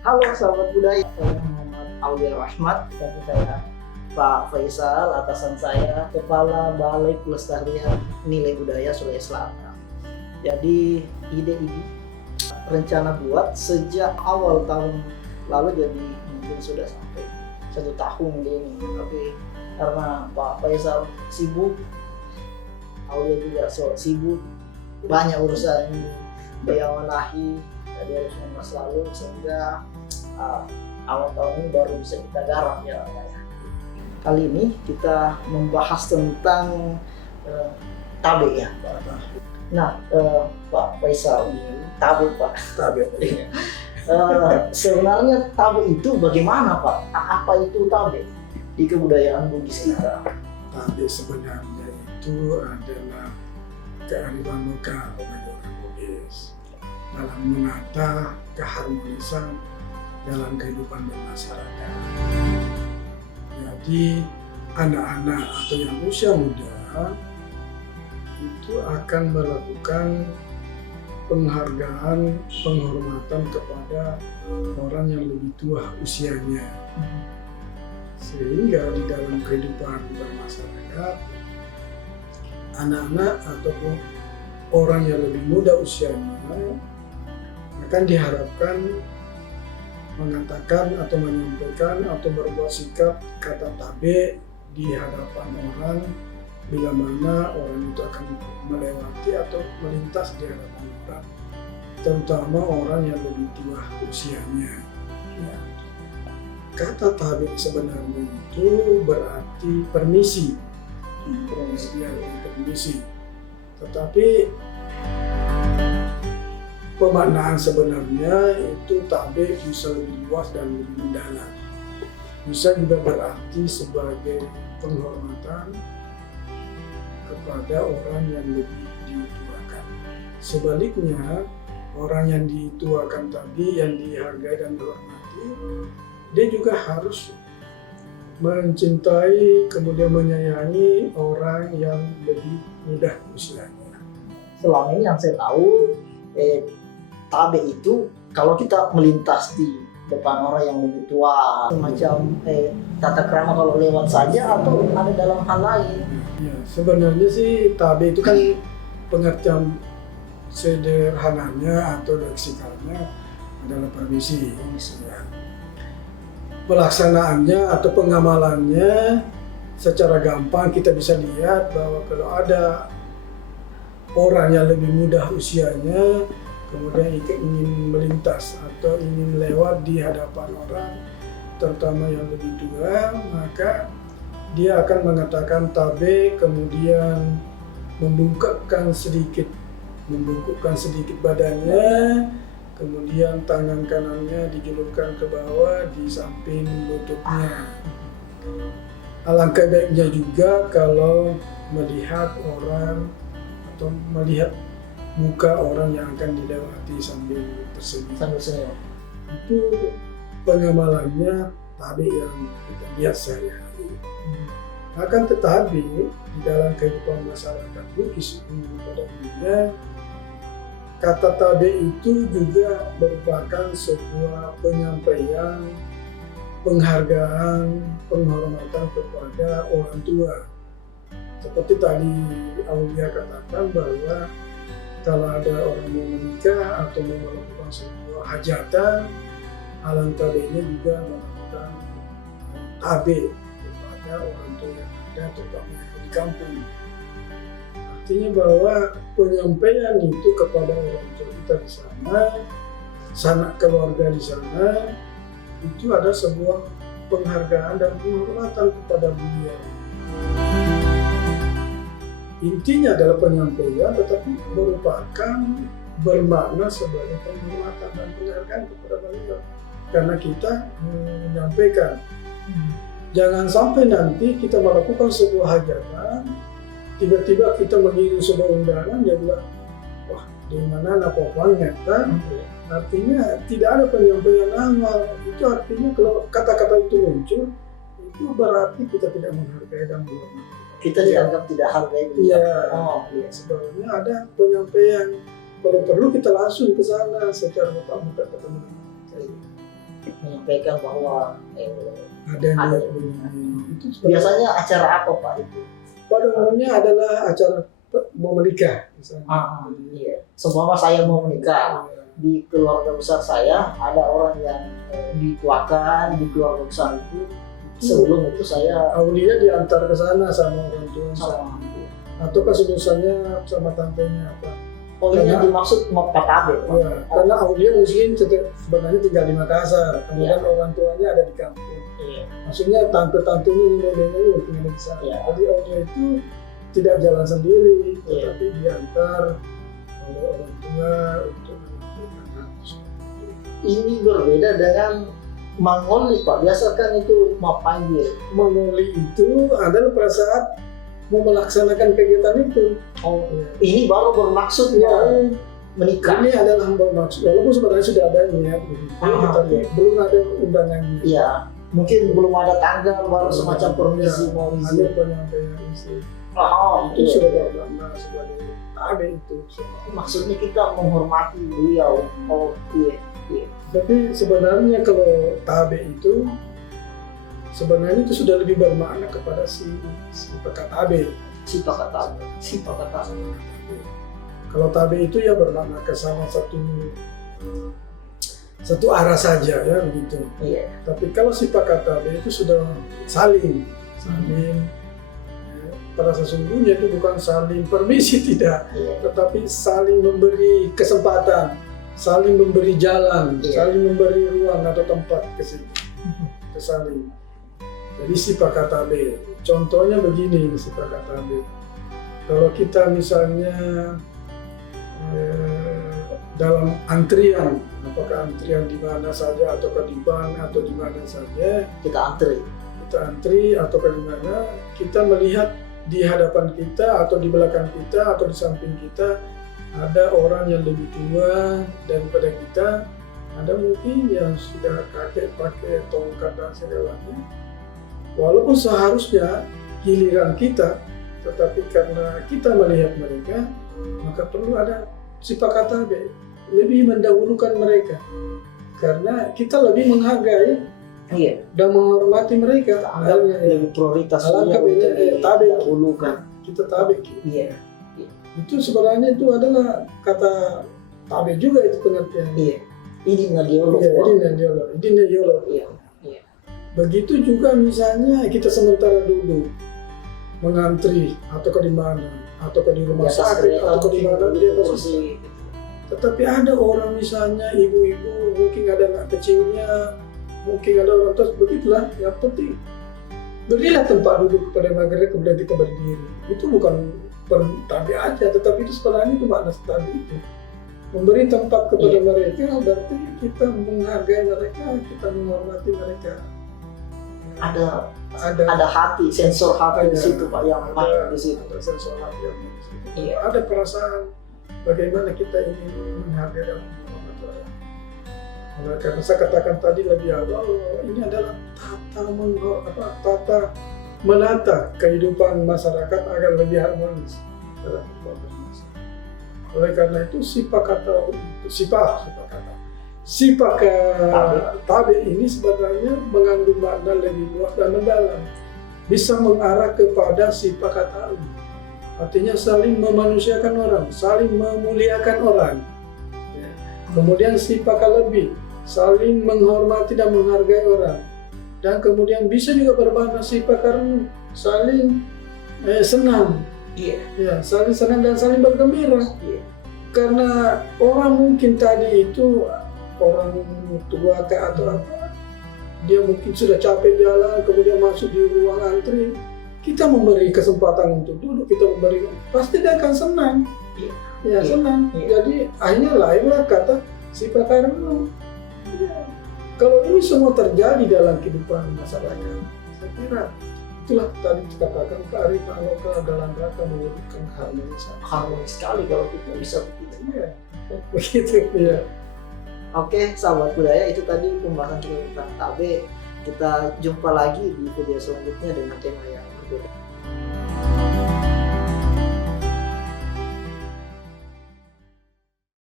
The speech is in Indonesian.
Halo sahabat budaya, saya Muhammad Aulia Rahmat dan saya Pak Faisal, atasan saya, Kepala Balai Pelestarian Nilai Budaya Sulawesi Selatan. Jadi ide ini rencana buat sejak awal tahun lalu, jadi mungkin sudah sampai 1 tahun ini. Tapi karena Pak Faisal sibuk, Aulia juga sibuk, banyak urusan yang menahi, jadi harus mengas lalu sehingga awal tahun ini baru bisa kita garap ya. Kali ini kita membahas tentang tabe ya. Nah, Pak Faisal, tabe Pak. Tabe. Sebenarnya tabe itu bagaimana Pak? Apa itu tabe di kebudayaan Bugis kita? Tabe sebenarnya itu adalah kearifan lokal bagi orang Bugis dalam menata keharmonisan dalam kehidupan bermasyarakat. Jadi anak-anak atau yang usia muda itu akan melakukan penghargaan, penghormatan kepada orang yang lebih tua usianya. Sehingga di dalam kehidupan bermasyarakat, anak-anak ataupun orang yang lebih muda usianya akan diharapkan mengatakan atau menyampaikan atau berbuat sikap kata tabe di hadapan orang bila mana orang itu akan melewati atau melintas di hadapan orang, terutama orang yang lebih tua usianya. Ya. Kata tabe sebenarnya itu berarti permisi, permisi. Tetapi pemaknaan sebenarnya itu tabe bisa lebih luas dan lebih mendalam. Bisa juga berarti sebagai penghormatan kepada orang yang lebih dituakan. Sebaliknya, orang yang dituakan tadi, yang dihargai dan dihormati, dia juga harus mencintai kemudian menyayangi orang yang lebih muda usianya. Selama ini yang saya tahu, tabe itu kalau kita melintas di depan orang yang lebih tua, semacam tata krama kalau lewat saja, atau ada dalam hal lain. Ya, sebenarnya sih tabe itu kan pengertian sederhananya atau leksikalnya adalah permisi. Ya. Pelaksanaannya atau pengamalannya secara gampang kita bisa lihat bahwa kalau ada orang yang lebih muda usianya kemudian ingin melintas atau ingin lewat di hadapan orang terutama yang lebih tua, maka dia akan mengatakan tabe, kemudian membungkukkan sedikit badannya, kemudian tangan kanannya dijulurkan ke bawah di samping lututnya. Alangkah baiknya juga kalau melihat orang atau melihat muka orang yang akan dilewati sambil tersenyum. Itu pengamalannya tabe yang kita lihat sehari-hari. Akan tetapi di dalam kehidupan masyarakat Bugis pada umumnya, kata tabe itu juga merupakan sebuah penyampaian, penghargaan, penghormatan kepada orang tua. Seperti tadi Aulia katakan bahwa kalau ada orang mau menikah atau mau melakukan sebuah hajatan, alangkah baiknya juga melakukan tabe kepada orang tua yang ada, terutama di kampung. Artinya bahwa penyampaian itu kepada orang tua kita di sana, sanak keluarga di sana, itu ada sebuah penghargaan dan penghormatan kepada beliau. Intinya adalah penyampaian, tetapi merupakan bermakna sebagai penghormatan dan penghargaan kepada beliau. Karena kita menyampaikan, jangan sampai nanti kita melakukan sebuah hajatan, tiba-tiba kita mengirim sebuah undangan, dia bilang, wah, di mana napopangnya kan? Artinya tidak ada penyampaian awal. Itu artinya kalau kata-kata itu muncul, itu berarti kita tidak menghargai dan menghormati. Kita dianggap tidak hargai dia. Iya. Sebenarnya ada penyampaian. Kalau perlu kita langsung ke sana secara muka-muka ketemu. menyampaikan bahwa ada yang ada. itu sebenarnya Biasanya acara apa Pak itu? pada umumnya adalah acara mau menikah misalnya. Iya. Seumpama saya mau menikah, di keluarga besar saya ada orang yang dituakan di keluarga besar itu. Sebelum itu saya Aulia diantar ke sana sama orang tua sama. atau misalnya sama tantenya apa. Oh ini Karena- dimaksud mau PKB Pak? Ya, karena Aulia Muslim sebenarnya tinggal di Makassar, kemudian orang tuanya ada di kampung. Iya. Maksudnya tante-tantenya nenek-neneknya tinggal di sana. Iya. Jadi Aulia itu tidak jalan sendiri, Iya. tetapi diantar oleh orang tua untuk menyampaikan. Ini berbeda dengan Mangoli Pak. Biasa kan itu mau panggil. Mangoli itu adalah pada saat mau melaksanakan kegiatan itu. Oh, Ya. ini baru bermaksud Ya, mau menikah. ini adalah maksud, walaupun sebenarnya sudah ada niat, kita lihat belum ada undangannya. Iya. Mungkin belum ada tanggal, baru semacam permisi mau Ada izin. penyampaian isi. Oh, Itu iya. sudah bermakna sebagai tabe itu. Maksudnya kita menghormati beliau. Oh, iya. Iya. Tapi sebenarnya kalau tabe itu sebenarnya itu sudah lebih bermakna kepada si pekat tabe. Si kata, si kata. Kalau tabe itu ya bermakna ke sama satu arah saja ya begitu. Iya. Tapi kalau si pekat tabe itu sudah saling. Ya. Pada sesungguhnya itu bukan saling permisi tidak, Iya. tetapi saling memberi kesempatan, saling memberi jalan, Iya. saling memberi ruang atau tempat ke situ. Itu saling. Jadi sipakat tabe. Contohnya begini sipakat tabe. Kalau kita misalnya dalam antrian, apakah antrian di mana saja ataukah di bank atau di mana saja, Kita antri. kita antri ataukah di mana, kita melihat di hadapan kita atau di belakang kita atau di samping kita ada orang yang lebih tua daripada kita, ada mungkin yang sudah kakek pakai tongkat dan segalanya. Walaupun seharusnya giliran kita, tetapi karena kita melihat mereka, maka perlu ada sipakat tabe, lebih mendahulukan mereka, karena kita lebih menghargai Iya. dan menghormati mereka. Halnya ya, Lebih prioritas alangkah beliau bedanya, untuk tabe. didahulukan. kita tabe. Iya. Itu sebenarnya itu adalah kata tabe juga itu pengertiannya. Iya. Ini ngadiolog. Iya, Pak. ini nediolo. Iya. Begitu juga misalnya kita sementara dulu mengantri atau di mana, atau di rumah Di atas sakit kereta atau di mana di atas kursi. Tetapi ada orang misalnya ibu-ibu, mungkin ada anak kecilnya, mungkin ada orang tua, begitulah. Yang penting berilah tempat duduk kepada mereka, kemudian kita berdiri. Itu bukan tabe aja, tetapi itu sebenarnya itu makna tabe itu. Memberi tempat kepada mereka berarti kita menghargai mereka, kita menghormati mereka. Ada hati, sensor hati di situ Pak yang main di situ. Ada sensor hati yang di situ. Iya. Ada perasaan bagaimana kita ingin menghargai dan menghormati orang. Oleh karena saya katakan tadi lebih awal, ini adalah tata menata kehidupan masyarakat agar lebih harmonis dalam kehidupan masyarakat. Oleh karena itu tabe ini sebenarnya mengandung makna lebih luas dan mendalam, bisa mengarah kepada sipakat tabe. Artinya saling memanusiakan orang, saling memuliakan orang. Kemudian sipakat lebih, saling menghormati dan menghargai orang. Dan kemudian bisa juga bermakna sipakat saling senang. Iya. Ya, saling senang dan saling bergembira. Iya. Karena orang mungkin tadi itu orang tua atau apa, dia mungkin sudah capek jalan, kemudian masuk di ruang antri, kita memberi kesempatan untuk duduk, kita memberi, pasti dia akan senang. Iya. Ya Iya. senang. Iya. Jadi akhirnya lahirlah kata sipakat. Ya. Kalau ini semua terjadi dalam kehidupan masyarakat, saya kira itulah tadi dikatakan kearifan lokal dalam rangka mewujudkan keharmonisan. Harmonis sekali kalau kita bisa begitu. Iya, begitu ya. Oke, sahabat budaya, itu tadi pembahasan kita tentang tabe. Kita jumpa lagi di video selanjutnya dengan tema yang berbeda.